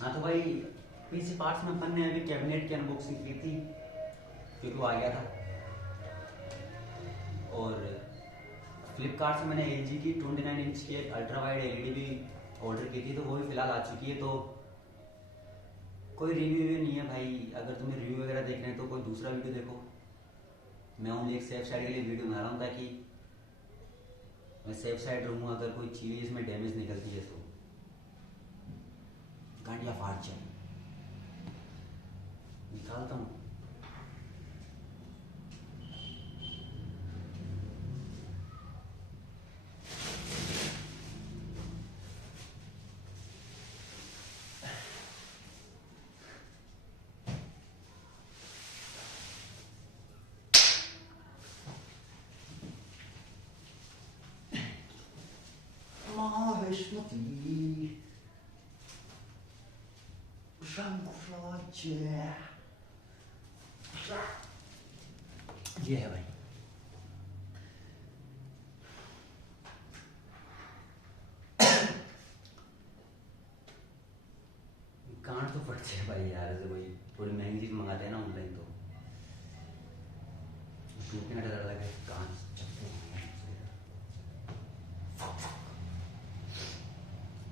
हाँ तो भाई पीसी पार्ट्स में अपन ने अभी कैबिनेट की अनबॉक्सिंग की थी क्योंकि वो आ गया था। और फ्लिपकार्ट से मैंने एल जी की 29 इंच की एक अल्ट्रा वाइड एलईडी भी ऑर्डर की थी, तो वो भी फिलहाल आ चुकी है। तो कोई रिव्यू नहीं है भाई, अगर तुम्हें रिव्यू वगैरह देखना है तो कोई दूसरा वीडियो देखो। मैं ओनली एक सेफ साइड के लिए वीडियो बना रहा हूँ ताकि मैं सेफ साइड रहूँ। अगर कोई चीज़ इसमें डैमेज निकलती है तो गांडिया फाड़ जाए निकालता हूँ। Mahesmati ये है भाई। गांड तो फटते हैं भाई यार, ऐसे कोई थोड़ी महंगी चीज़ मंगाते हैं ना ऑनलाइन तो टूटने का डर लगा है। कांच चलते हैं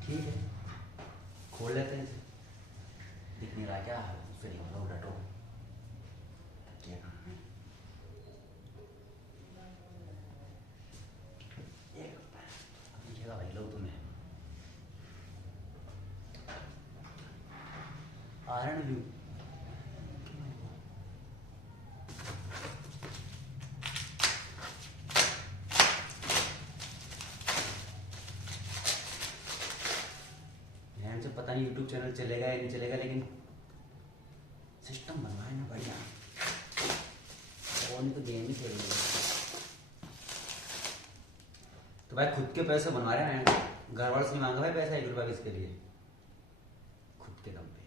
ठीक है, खोल लेते हैं इसे। दिख नहीं रहा क्या? उससे नहीं होगा रटो क्या कहाँ है? अब दिखेगा भाई, लोग तुम्हें आयरन व्यू से पता नहीं यूट्यूब चैनल चलेगा या नहीं चलेगा, लेकिन सिस्टम बनवाए ना बढ़िया, और नहीं तो गेम ही खेलेंगे। तो भाई खुद के पैसे बनवा रहे हैं, घर वालों से नहीं मांगा भाई पैसा 1 रुपया किसके लिए, खुद के दम पे।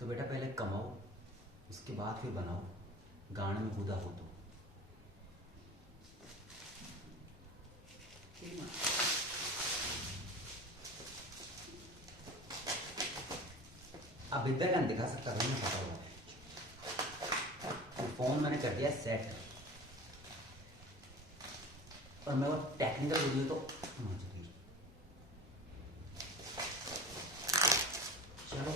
तो बेटा पहले कमाओ, उसके बाद फिर बनाओ, गांड में कूदा हो तो। अब इधर का दिखा सकता भाई, मैं पता होगा। फोन मैंने कर दिया सेट, और मैं वो टेक्निकल वीडियो तो चलो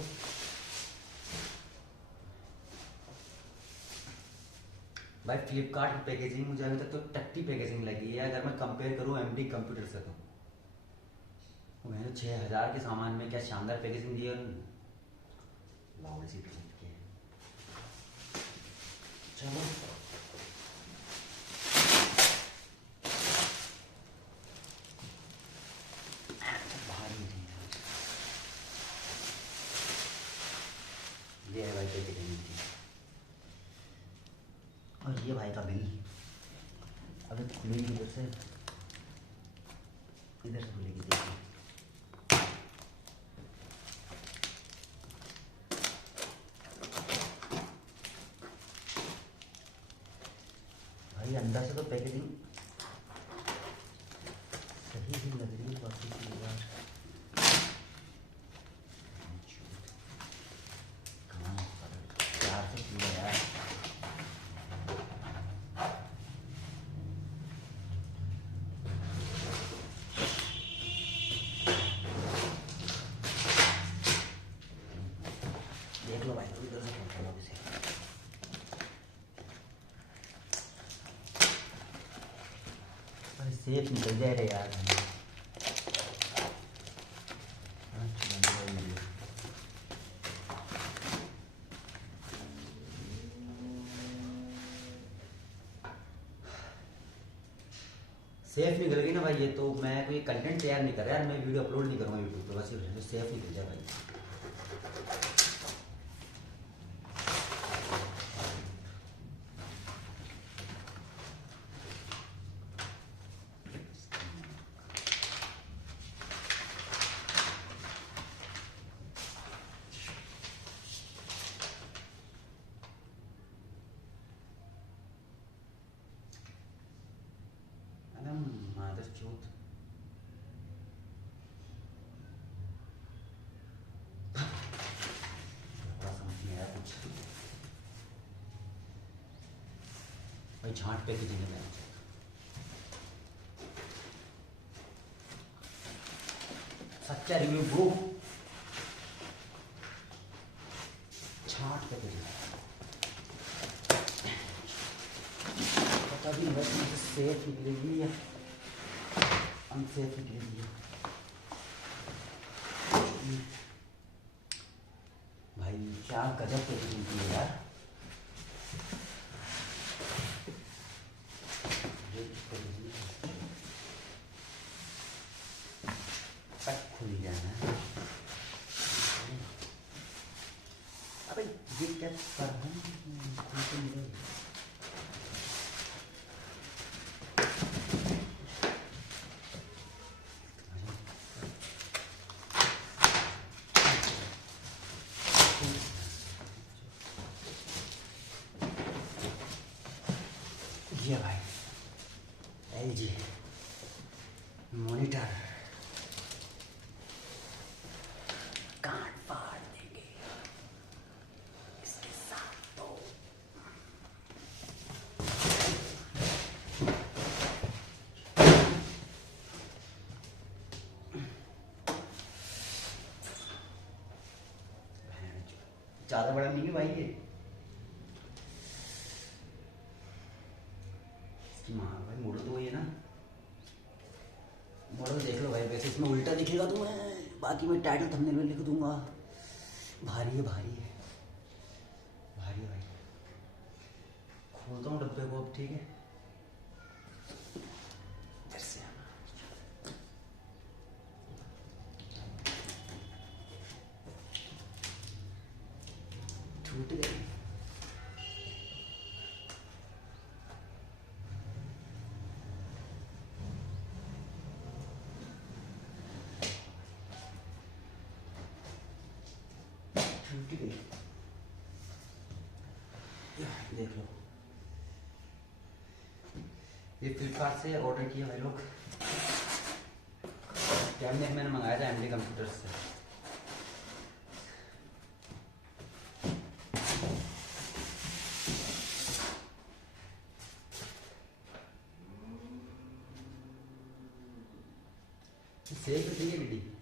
भाई। फ्लिपकार्ट की पैकेजिंग मुझे अभी तक तो टट्टी पैकेजिंग लगी है, अगर मैं कंपेयर करूँ एमडी कंप्यूटर से तो मैंने 6000 के सामान में क्या शानदार पैकेजिंग दी है। लाउड सी के चलो ये है भाई पैकेजिंग की। और ये भाई का बिल अभी खुलेगी इधर से, इधर से खुलेगी देखिए। भाई अंदर से तो पैकेजिंग सही ही लग रही है, बाकी की बात देख लो भाई, इधर से खोल लो इसे। अरे सेफ निकल जाए रे यार। सेफ निकल गई ना भाई, ये तो मैं कोई कंटेंट तैयार नहीं कर रहा यार, मैं वीडियो अपलोड नहीं करूँगा यूट्यूब पे, बस ये सेफ निकल जाए भाई। मादर चौथ भाई झांट पे खींचेंगे मैं सच्चा रिव्यू ब्रो झांट पे खींचेंगे पता भी नहीं मुझे सेफ निकलेगी या अनसेफ निकलेगी भाई क्या गजब पे खींचती है यार खुल जाना अबे ये क्या कर रहा है ये भाई LG मॉनिटर काट फाड़ देंगे इसके साथ तो ज़्यादा बड़ा नहीं है भाई ये इसकी माँ भाई मोड़ो तो वही है ना मोड़ो देख लो भाई वैसे इसमें उल्टा दिखेगा तो मैं बाकी मैं टाइटल थंबनेल में लिख दूंगा भारी है भारी है भारी है भाई खोलता हूँ डब्बे को अब ठीक है इधर से छूट गई छूट गई देख लो ये फ्लिपकार्ट से ऑर्डर किया भाई लोग कैमरे मैंने मंगाया था MD कंप्यूटर से सेफ है ठीक है दीदी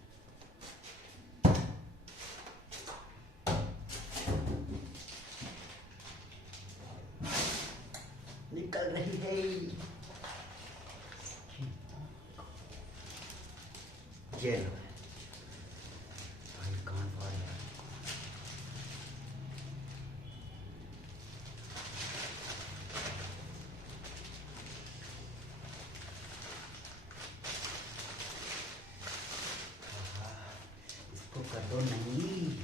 निकल रही है ये लो भाई कान फाड़ रहा है इसको कर दो नहीं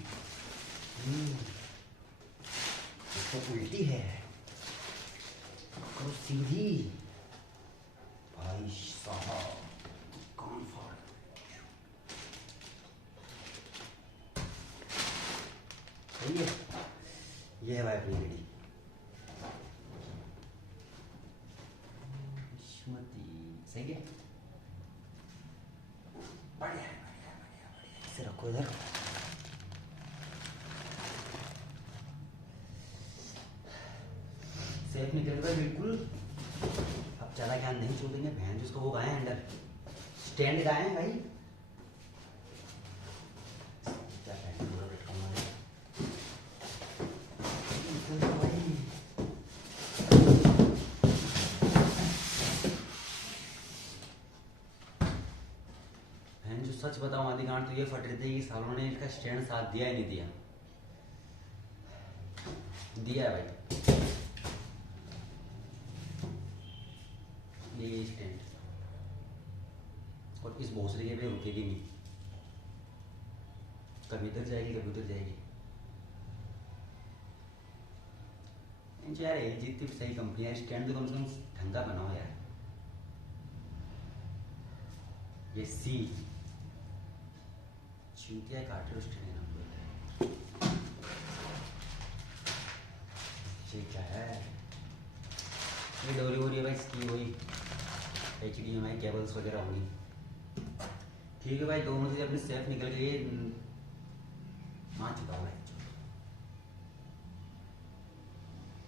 इसको उल्टी है करो सीधी भाई साहब कान फाड़ सही है ये है भाई अपनी रेडी सही है बढ़िया है बढ़िया बढ़िया बढ़िया इसे रखो इधर सेफ निकल गया बिल्कुल अब ज़्यादा ध्यान नहीं छोड़ेंगे बहन जिसको वो गाए अंदर स्टैंड गाए हैं भाई जो सच बताऊं आधी गांठ तो ये फट रही थी कि सालों ने इसका स्टैंड साथ दिया ही नहीं दिया दिया है भाई ये स्टैंड और इस भोसले पे रुकेगी नहीं कभी इधर जाएगी कभी उधर जाएगी यार जितनी सही कंपनी है स्टैंड तो कम से कम ढंग का बनाओ यार ये सी चूतिया काटे स्टैंड क्या है ये डोरी हो रही है भाई इसकी वही HDMI केबल्स वगैरह होंगी ठीक है भाई दोनों से अपनी सेफ निकल गई मार चुका हूँ भाई